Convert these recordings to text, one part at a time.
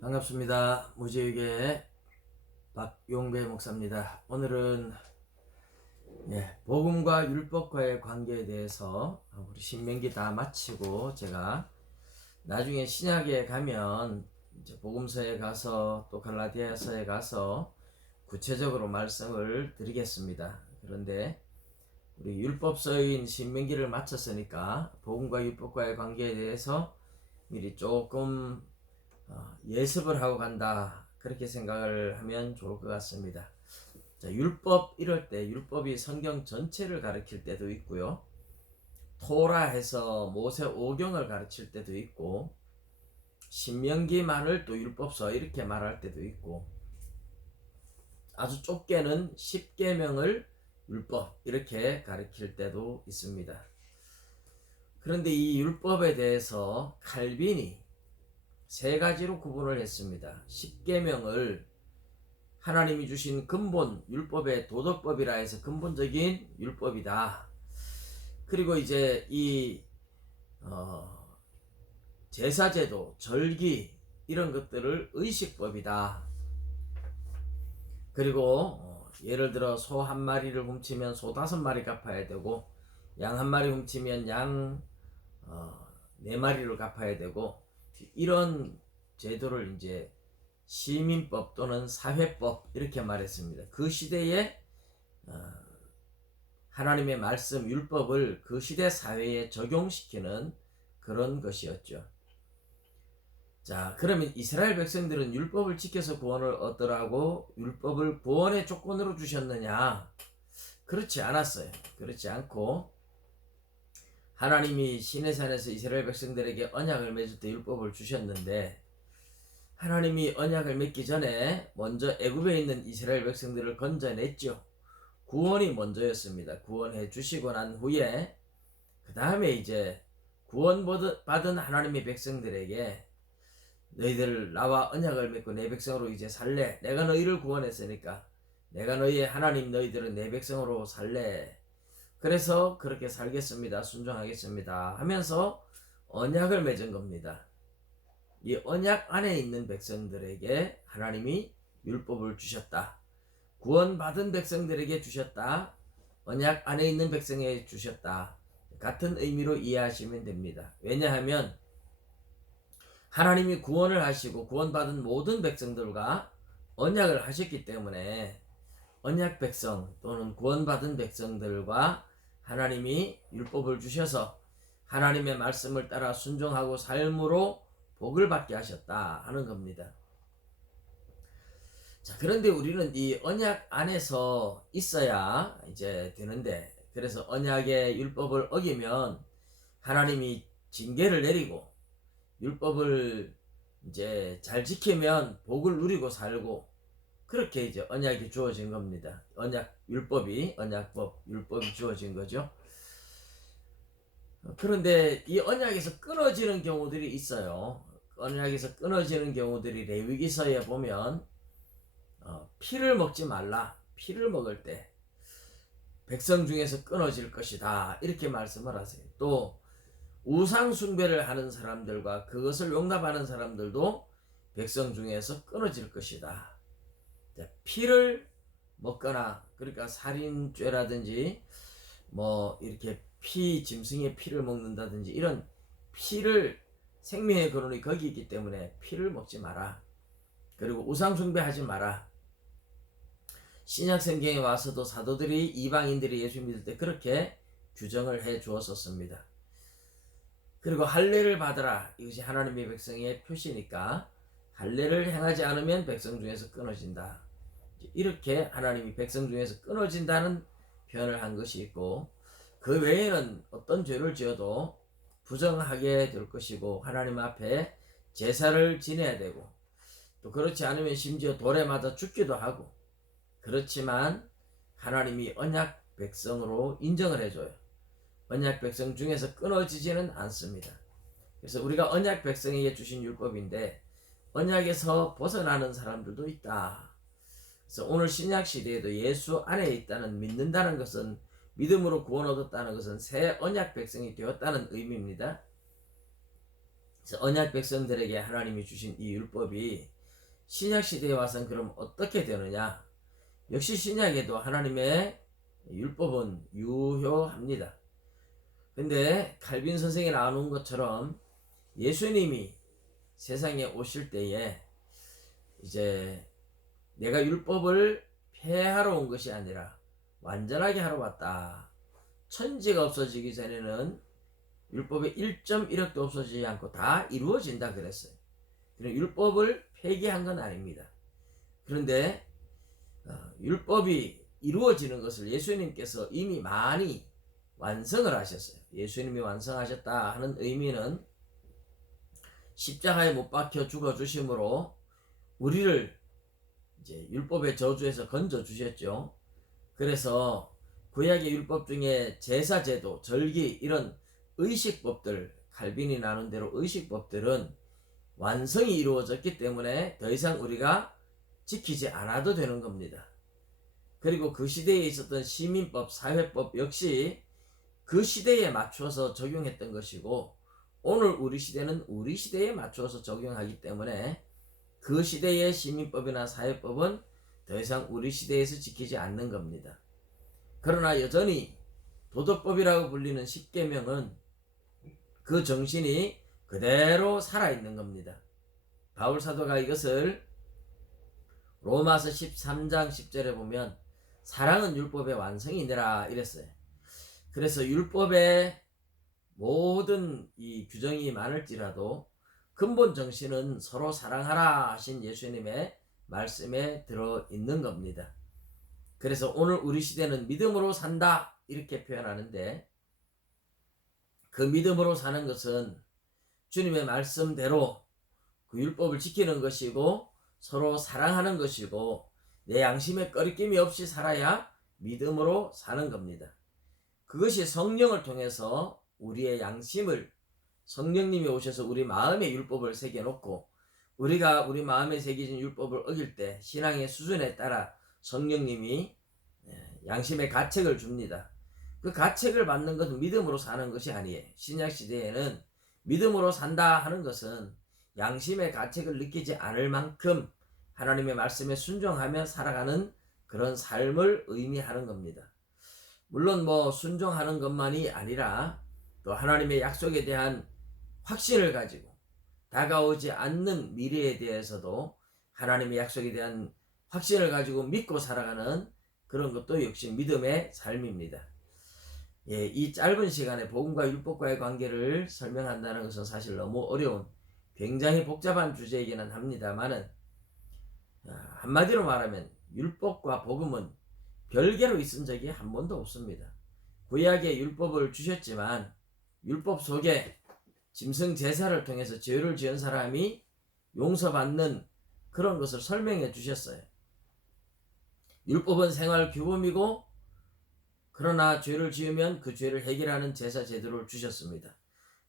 반갑습니다. 무지육의 박용배 목사입니다. 오늘은 예, 복음과 율법과의 관계에 대해서 우리 신명기 다 마치고 제가 나중에 신약에 가면 이제 복음서에 가서 또 갈라디아서에 가서 구체적으로 말씀을 드리겠습니다. 그런데 우리 율법서인 신명기를 마쳤으니까 복음과 율법과의 관계에 대해서 미리 조금 어, 예습을 하고 간다 그렇게 생각을 하면 좋을 것 같습니다. 자, 율법 이럴 때 율법이 성경 전체를 가르칠 때도 있고요. 토라해서 모세 오경을 가르칠 때도 있고 신명기만을 또 율법서 이렇게 말할 때도 있고 아주 좁게는 십계명을 율법 이렇게 가르칠 때도 있습니다. 그런데 이 율법에 대해서 칼빈이 세 가지로 구분을 했습니다. 십계명을 하나님이 주신 근본 율법의 도덕법이라 해서 근본적인 율법이다. 그리고 이제 이 어, 제사제도, 절기 이런 것들을 의식법이다. 그리고 어, 예를 들어 소 한 마리를 훔치면 소 다섯 마리 갚아야 되고 양 한 마리 훔치면 양 어, 네 마리를 갚아야 되고 이런 제도를 이제 시민법 또는 사회법 이렇게 말했습니다. 그 시대에 어, 하나님의 말씀 율법을 그 시대 사회에 적용시키는 그런 것이었죠. 자, 그러면 이스라엘 백성들은 율법을 지켜서 구원을 얻더라고 율법을 구원의 조건으로 주셨느냐? 그렇지 않았어요. 그렇지 않고 하나님이 시내산에서 이스라엘 백성들에게 언약을 맺을 때 율법을 주셨는데 하나님이 언약을 맺기 전에 먼저 애굽에 있는 이스라엘 백성들을 건져냈죠. 구원이 먼저였습니다. 구원해 주시고 난 후에 그 다음에 이제 구원받은 하나님의 백성들에게 너희들 나와 언약을 맺고 내 백성으로 이제 살래. 내가 너희를 구원했으니까 내가 너희의 하나님 너희들은 내 백성으로 살래. 그래서 그렇게 살겠습니다. 순종하겠습니다. 하면서 언약을 맺은 겁니다. 이 언약 안에 있는 백성들에게 하나님이 율법을 주셨다. 구원받은 백성들에게 주셨다. 언약 안에 있는 백성에게 주셨다. 같은 의미로 이해하시면 됩니다. 왜냐하면 하나님이 구원을 하시고 구원받은 모든 백성들과 언약을 하셨기 때문에 언약 백성 또는 구원받은 백성들과 하나님이 율법을 주셔서 하나님의 말씀을 따라 순종하고 삶으로 복을 받게 하셨다 하는 겁니다. 자, 그런데 우리는 이 언약 안에서 있어야 이제 되는데, 그래서 언약의 율법을 어기면 하나님이 징계를 내리고, 율법을 이제 잘 지키면 복을 누리고 살고, 그렇게 이제 언약이 주어진 겁니다. 언약, 율법이, 언약법, 율법이 주어진 거죠. 그런데 이 언약에서 끊어지는 경우들이 있어요. 언약에서 끊어지는 경우들이 레위기서에 보면 어, 피를 먹지 말라. 피를 먹을 때 백성 중에서 끊어질 것이다. 이렇게 말씀을 하세요. 또 우상 숭배를 하는 사람들과 그것을 용납하는 사람들도 백성 중에서 끊어질 것이다. 피를 먹거나 그러니까 살인죄라든지 뭐 이렇게 피 짐승의 피를 먹는다든지 이런 피를 생명의 근원이 거기 있기 때문에 피를 먹지 마라. 그리고 우상 숭배하지 마라. 신약 성경에 와서도 사도들이 이방인들이 예수 믿을 때 그렇게 규정을 해 주었었습니다. 그리고 할례를 받으라. 이것이 하나님의 백성의 표시니까 할례를 행하지 않으면 백성 중에서 끊어진다. 이렇게 하나님이 백성 중에서 끊어진다는 표현을 한 것이 있고 그 외에는 어떤 죄를 지어도 부정하게 될 것이고 하나님 앞에 제사를 지내야 되고 또 그렇지 않으면 심지어 돌에 맞아 죽기도 하고 그렇지만 하나님이 언약 백성으로 인정을 해줘요. 언약 백성 중에서 끊어지지는 않습니다. 그래서 우리가 언약 백성에게 주신 율법인데 언약에서 벗어나는 사람들도 있다. 그래서 오늘 신약 시대에도 예수 안에 있다는 믿는다는 것은 믿음으로 구원 얻었다는 것은 새 언약 백성이 되었다는 의미입니다. 그래서 언약 백성들에게 하나님이 주신 이 율법이 신약 시대에 와서는 그럼 어떻게 되느냐? 역시 신약에도 하나님의 율법은 유효합니다. 근데 칼빈 선생이 나눈 것처럼 예수님이 세상에 오실 때에 이제 내가 율법을 폐하러 온 것이 아니라 완전하게 하러 왔다. 천지가 없어지기 전에는 율법의 1.1억도 없어지지 않고 다 이루어진다 그랬어요. 그럼 율법을 폐기한 건 아닙니다. 그런데 어, 율법이 이루어지는 것을 예수님께서 이미 많이 완성을 하셨어요. 예수님이 완성하셨다 하는 의미는 십자가에 못 박혀 죽어 주심으로 우리를 이제 율법의 저주에서 건져 주셨죠. 그래서 구약의 율법 중에 제사 제도, 절기 이런 의식법들 칼빈이 나눈 대로 의식법들은 완성이 이루어졌기 때문에 더 이상 우리가 지키지 않아도 되는 겁니다. 그리고 그 시대에 있었던 시민법, 사회법 역시 그 시대에 맞춰서 적용했던 것이고 오늘 우리 시대는 우리 시대에 맞춰서 적용하기 때문에 그 시대의 시민법이나 사회법은 더 이상 우리 시대에서 지키지 않는 겁니다. 그러나 여전히 도덕법이라고 불리는 십계명은 그 정신이 그대로 살아있는 겁니다. 바울 사도가 이것을 로마서 13장 10절에 보면 사랑은 율법의 완성이니라 이랬어요. 그래서 율법의 모든 이 규정이 많을지라도 근본 정신은 서로 사랑하라 하신 예수님의 말씀에 들어 있는 겁니다. 그래서 오늘 우리 시대는 믿음으로 산다 이렇게 표현하는데 그 믿음으로 사는 것은 주님의 말씀대로 그 율법을 지키는 것이고 서로 사랑하는 것이고 내 양심에 꺼리낌이 없이 살아야 믿음으로 사는 겁니다. 그것이 성령을 통해서 우리의 양심을 성령님이 오셔서 우리 마음의 율법을 새겨놓고 우리가 우리 마음에 새겨진 율법을 어길 때 신앙의 수준에 따라 성령님이 예, 양심의 가책을 줍니다. 그 가책을 받는 것은 믿음으로 사는 것이 아니에요. 신약 시대에는 믿음으로 산다 하는 것은 양심의 가책을 느끼지 않을 만큼 하나님의 말씀에 순종하며 살아가는 그런 삶을 의미하는 겁니다. 물론 뭐 순종하는 것만이 아니라 또 하나님의 약속에 대한 확신을 가지고 다가오지 않는 미래에 대해서도 하나님의 약속에 대한 확신을 가지고 믿고 살아가는 그런 것도 역시 믿음의 삶입니다. 예, 이 짧은 시간에 복음과 율법과의 관계를 설명한다는 것은 사실 너무 어려운 굉장히 복잡한 주제이기는 합니다만은 아, 한마디로 말하면 율법과 복음은 별개로 있은 적이 한 번도 없습니다. 구약의 율법을 주셨지만 율법 속에 짐승 제사를 통해서 죄를 지은 사람이 용서받는 그런 것을 설명해 주셨어요. 율법은 생활 규범이고 그러나 죄를 지으면 그 죄를 해결하는 제사 제도를 주셨습니다.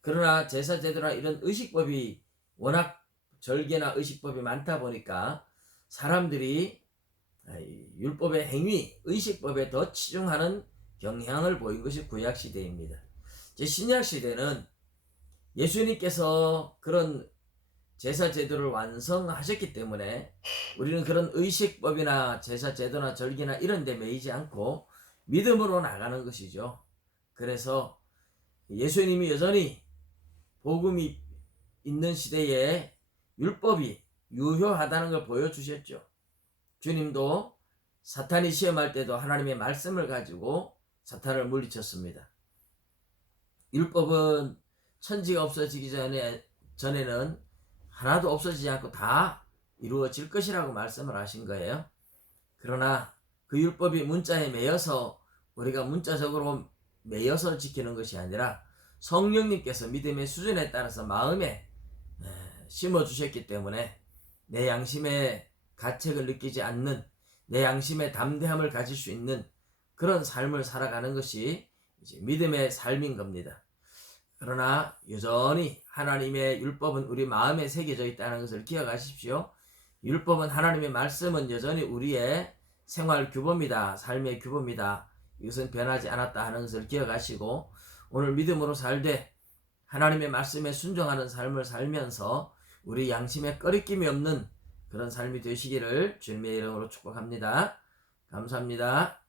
그러나 제사 제도나 이런 의식법이 워낙 절개나 의식법이 많다 보니까 사람들이 율법의 행위, 의식법에 더 치중하는 경향을 보인 것이 구약 시대입니다. 신약 시대는 예수님께서 그런 제사 제도를 완성하셨기 때문에 우리는 그런 의식법이나 제사 제도나 절기나 이런 데 매이지 않고 믿음으로 나가는 것이죠. 그래서 예수님이 여전히 복음이 있는 시대에 율법이 유효하다는 걸 보여주셨죠. 주님도 사탄이 시험할 때도 하나님의 말씀을 가지고 사탄을 물리쳤습니다. 율법은 천지가 없어지기 전에 전에는 하나도 없어지지 않고 다 이루어질 것이라고 말씀을 하신 거예요. 그러나 그 율법이 문자에 매여서 우리가 문자적으로 매여서 지키는 것이 아니라 성령님께서 믿음의 수준에 따라서 마음에 심어 주셨기 때문에 내 양심의 가책을 느끼지 않는 내 양심의 담대함을 가질 수 있는 그런 삶을 살아가는 것이 믿음의 삶인 겁니다. 그러나 여전히 하나님의 율법은 우리 마음에 새겨져 있다는 것을 기억하십시오. 율법은 하나님의 말씀은 여전히 우리의 생활 규범이다. 삶의 규범이다. 이것은 변하지 않았다 하는 것을 기억하시고 오늘 믿음으로 살되 하나님의 말씀에 순종하는 삶을 살면서 우리 양심에 꺼리낌이 없는 그런 삶이 되시기를 주님의 이름으로 축복합니다. 감사합니다.